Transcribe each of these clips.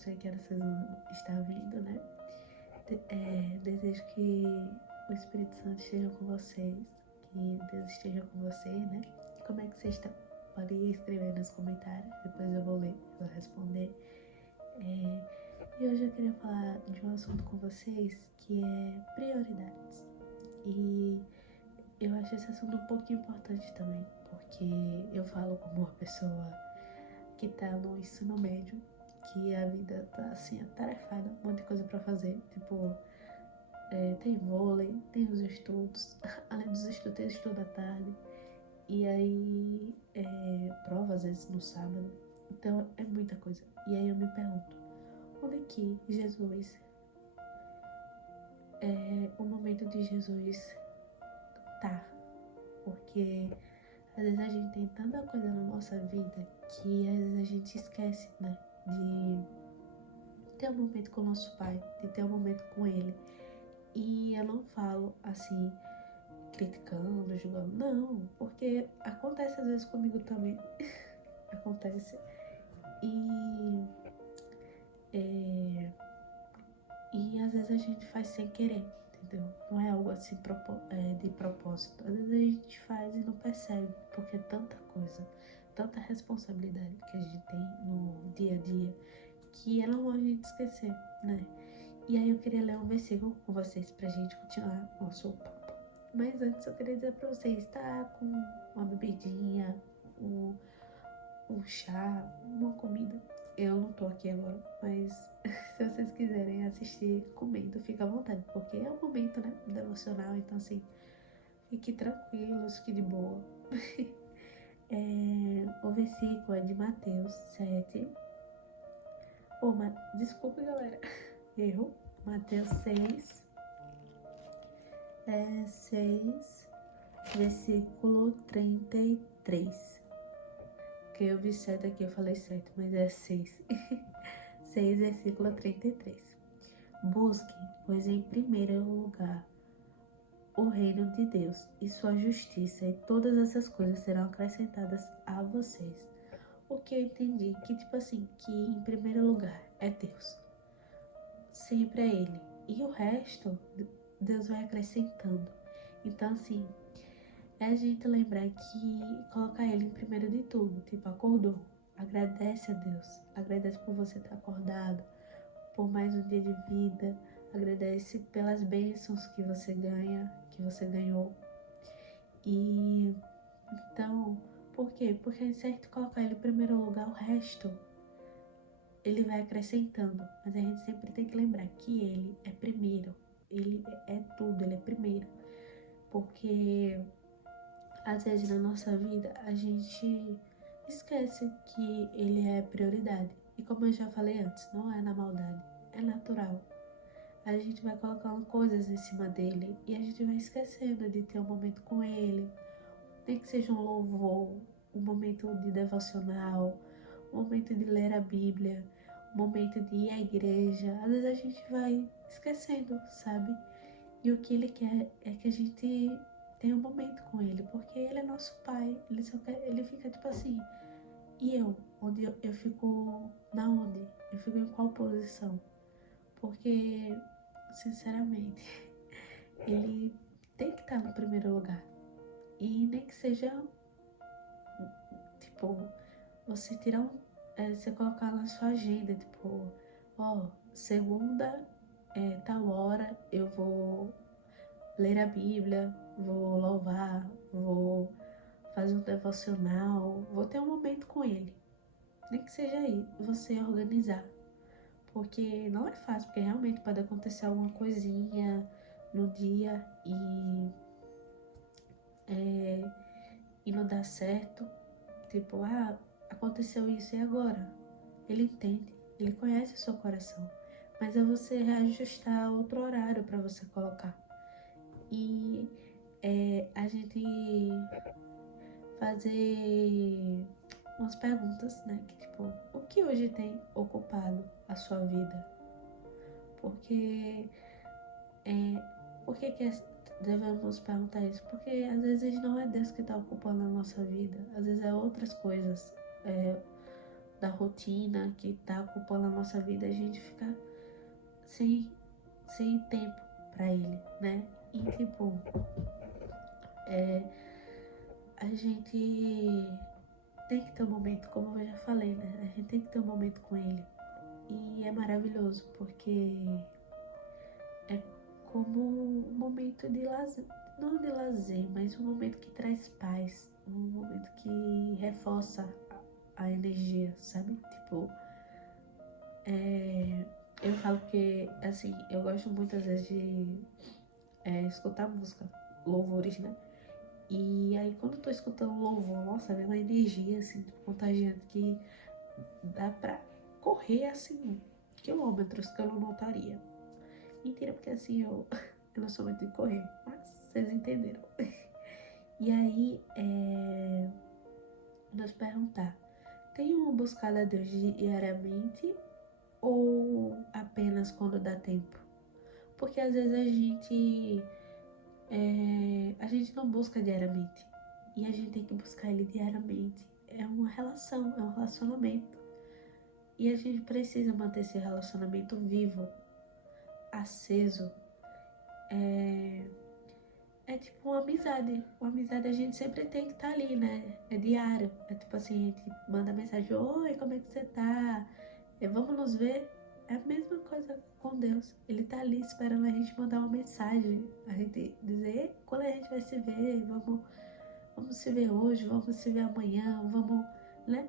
sei que horas vocês vão estar vindo, né? Desejo que o Espírito Santo esteja com vocês, que Deus esteja com vocês, né? Como é que vocês estão? Podem escrever nos comentários, depois eu vou ler, vou responder. E hoje eu queria falar de um assunto com vocês que é prioridades. E eu acho esse assunto um pouquinho importante também, porque eu falo como uma pessoa que tá no ensino médio, que a vida tá assim, atarefada, um monte de coisa pra fazer, tipo, tem vôlei, tem os estudos, além dos estudos, tem estudo à tarde, e aí prova às vezes no sábado, então é muita coisa. E aí eu me pergunto, onde é que Jesus, o momento de Jesus tá? Porque às vezes a gente tem tanta coisa na nossa vida que às vezes a gente esquece, né? De ter um momento com o nosso pai, de ter um momento com ele. E eu não falo assim, criticando, julgando, não, porque acontece às vezes comigo também. Acontece. E, e às vezes a gente faz sem querer, entendeu? Não é algo assim de propósito. Às vezes a gente faz e não percebe, porque é tanta coisa, tanta responsabilidade que a gente tem no dia a dia, que é normal a gente esquecer, né? E aí eu queria ler um versículo com vocês pra gente continuar nosso papo. Mas antes eu queria dizer pra vocês, tá com uma bebidinha, um chá, uma comida. Eu não tô aqui agora, mas se vocês quiserem assistir comendo, fica à vontade, porque é um momento, né, devocional, então assim, fique tranquilos, fique de boa. O versículo é de Mateus 7. Desculpa, galera, erro. Mateus 6, 6, versículo 33. Que eu vi 7 aqui, eu falei 7, mas é 6. 6, versículo 33. Busque, pois em primeiro lugar, o reino de Deus e sua justiça, e todas essas coisas serão acrescentadas a vocês. O que eu entendi, que tipo assim, que em primeiro lugar é Deus. Sempre é Ele. E o resto, Deus vai acrescentando. Então assim, é a gente lembrar que colocar Ele em primeiro de tudo. Tipo, acordou, agradece a Deus. Agradece por você estar acordado, por mais um dia de vida. Agradece pelas bênçãos que você ganha, que você ganhou. E então, por quê? Porque é certo colocar Ele em primeiro lugar, o resto Ele vai acrescentando. Mas a gente sempre tem que lembrar que Ele é primeiro. Ele é tudo, Ele é primeiro. Porque às vezes na nossa vida a gente esquece que Ele é prioridade. E como eu já falei antes, não é na maldade, é natural. A gente vai colocando coisas em cima dele e a gente vai esquecendo de ter um momento com ele, nem que seja um louvor, um momento de devocional, um momento de ler a Bíblia, um momento de ir à igreja. Às vezes a gente vai esquecendo, sabe? E o que ele quer é que a gente tenha um momento com ele, porque ele é nosso pai. Ele fica tipo assim, e eu fico na onde? Eu fico em qual posição? Porque, sinceramente, ele tem que estar no primeiro lugar. E nem que seja, tipo, você tirar você colocar na sua agenda, tipo, segunda, tal hora, eu vou ler a Bíblia, vou louvar, vou fazer um devocional, vou ter um momento com ele. Nem que seja aí, você organizar. Porque não é fácil, porque realmente pode acontecer alguma coisinha no dia e não dar certo. Tipo, aconteceu isso e agora? Ele entende, ele conhece o seu coração. Mas é você reajustar outro horário para você colocar. E a gente fazer umas perguntas, né? Que tipo, o que hoje tem ocupado a sua vida? Porque por que devemos perguntar isso? Porque às vezes não é Deus que está ocupando a nossa vida, às vezes é outras coisas da rotina que tá ocupando a nossa vida, a gente fica sem tempo pra ele, né? E tipo, a gente tem que ter um momento, como eu já falei, né? A gente tem que ter um momento com ele. E é maravilhoso, porque é como um momento de lazer, não de lazer, mas um momento que traz paz, um momento que reforça a energia, sabe? Tipo, eu falo que, assim, eu gosto muitas vezes de escutar música, louvores, né? E aí quando eu tô escutando louvor, nossa, vem uma energia, assim, tipo, contagiante que dá pra correr, assim, quilômetros que eu não notaria. Mentira, porque assim, eu não sou muito de correr, mas vocês entenderam. E aí, nos perguntar, tenho buscado a Deus diariamente ou apenas quando dá tempo? Porque às vezes a gente não busca diariamente e a gente tem que buscar ele diariamente. É uma relação, é um relacionamento e a gente precisa manter esse relacionamento vivo, aceso. É tipo uma amizade. Uma amizade a gente sempre tem que estar ali, né? É diário. É tipo assim, a gente manda mensagem, oi, como é que você tá? Vamos nos ver. É a mesma coisa com Deus. Ele tá ali esperando a gente mandar uma mensagem. A gente dizer, quando a gente vai se ver, vamos se ver hoje, vamos se ver amanhã, vamos, né?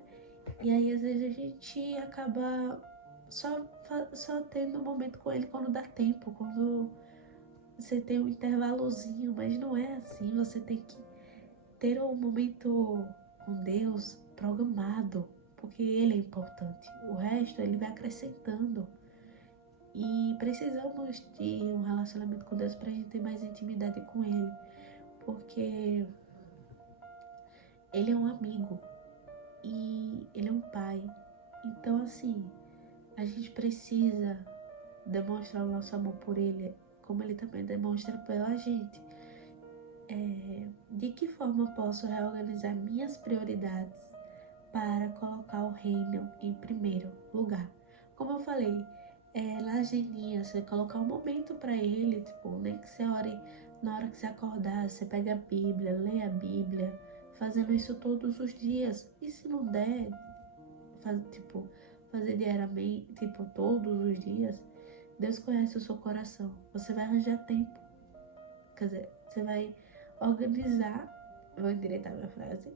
E aí às vezes a gente acaba só tendo um momento com ele quando dá tempo, quando você tem um intervalozinho, mas não é assim. Você tem que ter um momento com Deus programado, porque ele é importante. O resto ele vai acrescentando. E precisamos de um relacionamento com Deus para a gente ter mais intimidade com Ele, porque Ele é um amigo e Ele é um pai. Então, assim, a gente precisa demonstrar o nosso amor por Ele, como Ele também demonstra pela gente. De que forma posso reorganizar minhas prioridades para colocar o reino em primeiro lugar? Como eu falei, na agendinha, você colocar um momento para ele, tipo, nem que você ore na hora que você acordar, você pega a Bíblia, lê a Bíblia, fazendo isso todos os dias. E se não der, fazer diariamente, tipo, todos os dias, Deus conhece o seu coração. Você vai arranjar tempo. Quer dizer, você vai organizar, vou endireitar minha frase,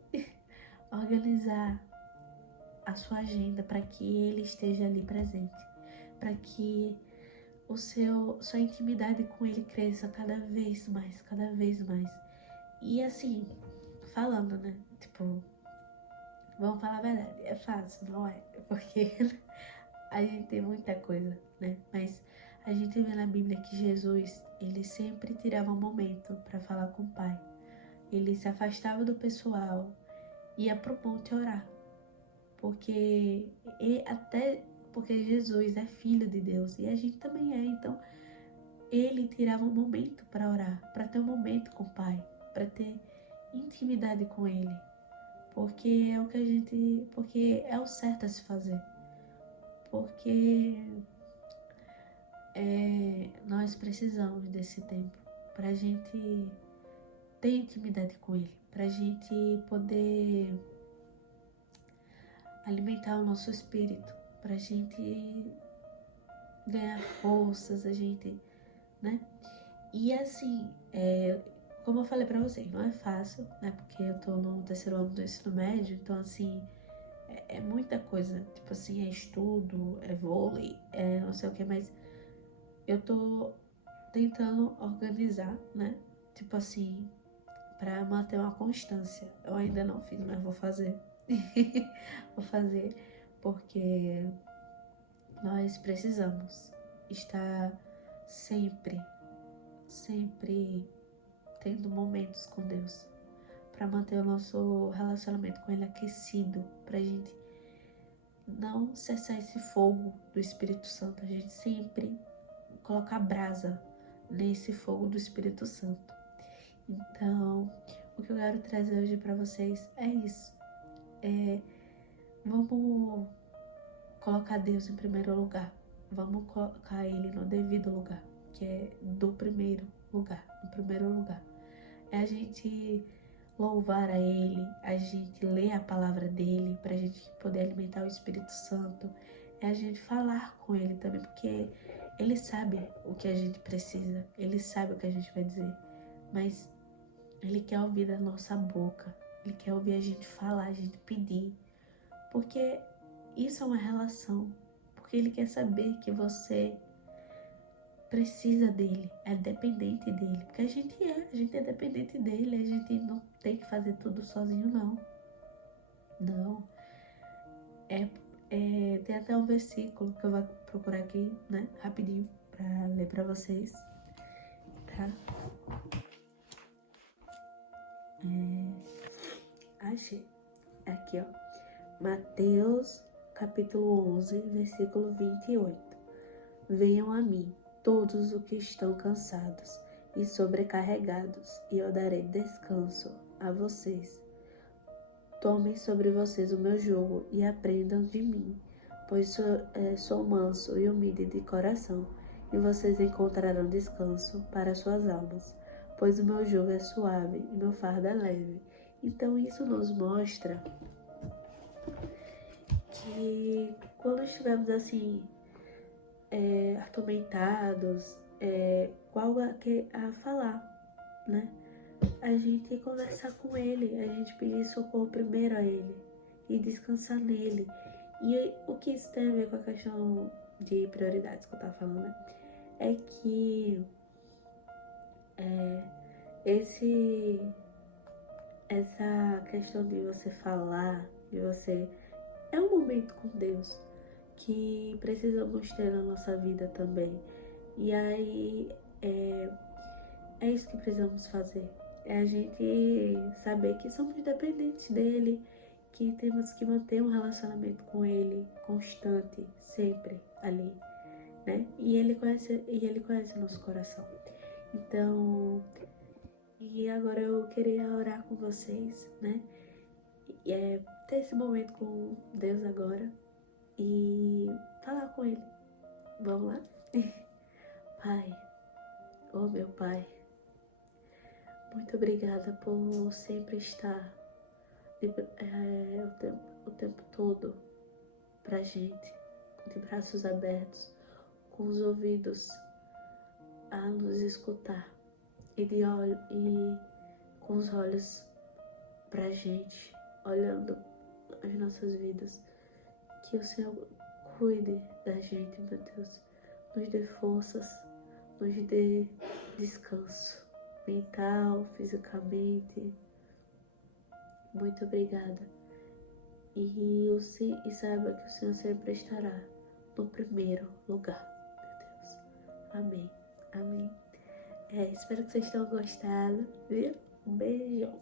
organizar a sua agenda para que ele esteja ali presente, para que sua intimidade com ele cresça cada vez mais, cada vez mais. E assim, falando, né, tipo, vamos falar a verdade, é fácil, não é? Porque a gente tem muita coisa, né? Mas a gente vê na Bíblia que Jesus, ele sempre tirava um momento para falar com o Pai. Ele se afastava do pessoal, ia pro monte orar. Até porque Jesus é filho de Deus e a gente também é. Então, ele tirava um momento para orar, para ter um momento com o Pai, para ter intimidade com Ele. Porque é o certo a se fazer. Porque nós precisamos desse tempo para a gente ter intimidade com Ele, para a gente poder alimentar o nosso espírito, para a gente ganhar forças, a gente, né? E assim, como eu falei pra vocês, não é fácil, né? Porque eu tô no terceiro ano do ensino médio, então assim, é muita coisa. Tipo assim, é estudo, é vôlei, é não sei o que, mas eu tô tentando organizar, né? Tipo assim, pra manter uma constância. Eu ainda não fiz, mas vou fazer. Vou fazer, porque nós precisamos estar sempre, sempre tendo momentos com Deus, para manter o nosso relacionamento com Ele aquecido, para a gente não cessar esse fogo do Espírito Santo, a gente sempre colocar brasa nesse fogo do Espírito Santo. Então, o que eu quero trazer hoje para vocês é isso. Vamos colocar Deus em primeiro lugar. Vamos colocar Ele no devido lugar, que é do primeiro lugar, no primeiro lugar. É a gente louvar a Ele, a gente ler a palavra dEle, para a gente poder alimentar o Espírito Santo. É a gente falar com Ele também, porque Ele sabe o que a gente precisa, Ele sabe o que a gente vai dizer, mas Ele quer ouvir da nossa boca, Ele quer ouvir a gente falar, a gente pedir, porque isso é uma relação, porque Ele quer saber que você precisa dele, é dependente dele, porque a gente é dependente dele, a gente não tem que fazer tudo sozinho, não, tem até um versículo que eu vou procurar aqui, né, rapidinho, pra ler pra vocês, tá? Achei, aqui ó, Mateus capítulo 11, versículo 28, venham a mim, todos os que estão cansados e sobrecarregados, e eu darei descanso a vocês. Tomem sobre vocês o meu jugo e aprendam de mim, pois sou manso e humilde de coração, e vocês encontrarão descanso para suas almas, pois o meu jugo é suave e meu fardo é leve. Então isso nos mostra que quando estivermos assim, atormentados, com algo a falar, né? A gente conversar com Ele, a gente pedir socorro primeiro a Ele e descansar nele. E o que isso tem a ver com a questão de prioridades que eu tava falando, né? É que essa questão de você falar, de você... É um momento com Deus que precisamos ter na nossa vida também. E aí, é isso que precisamos fazer. É a gente saber que somos dependentes dele, que temos que manter um relacionamento com ele constante, sempre ali, né? E ele conhece o nosso coração. Então, e agora eu queria orar com vocês, né? Ter esse momento com Deus agora e falar com ele. Vamos lá? Pai, oh meu Pai, muito obrigada por sempre estar o tempo todo pra gente, de braços abertos, com os ouvidos a nos escutar e com os olhos pra gente, olhando as nossas vidas. Que o Senhor cuide da gente, meu Deus, nos dê forças, nos dê descanso mental, fisicamente. Muito obrigada. E saiba que o Senhor sempre estará no primeiro lugar, meu Deus. Amém. Amém. Espero que vocês tenham gostado, viu? Um beijão.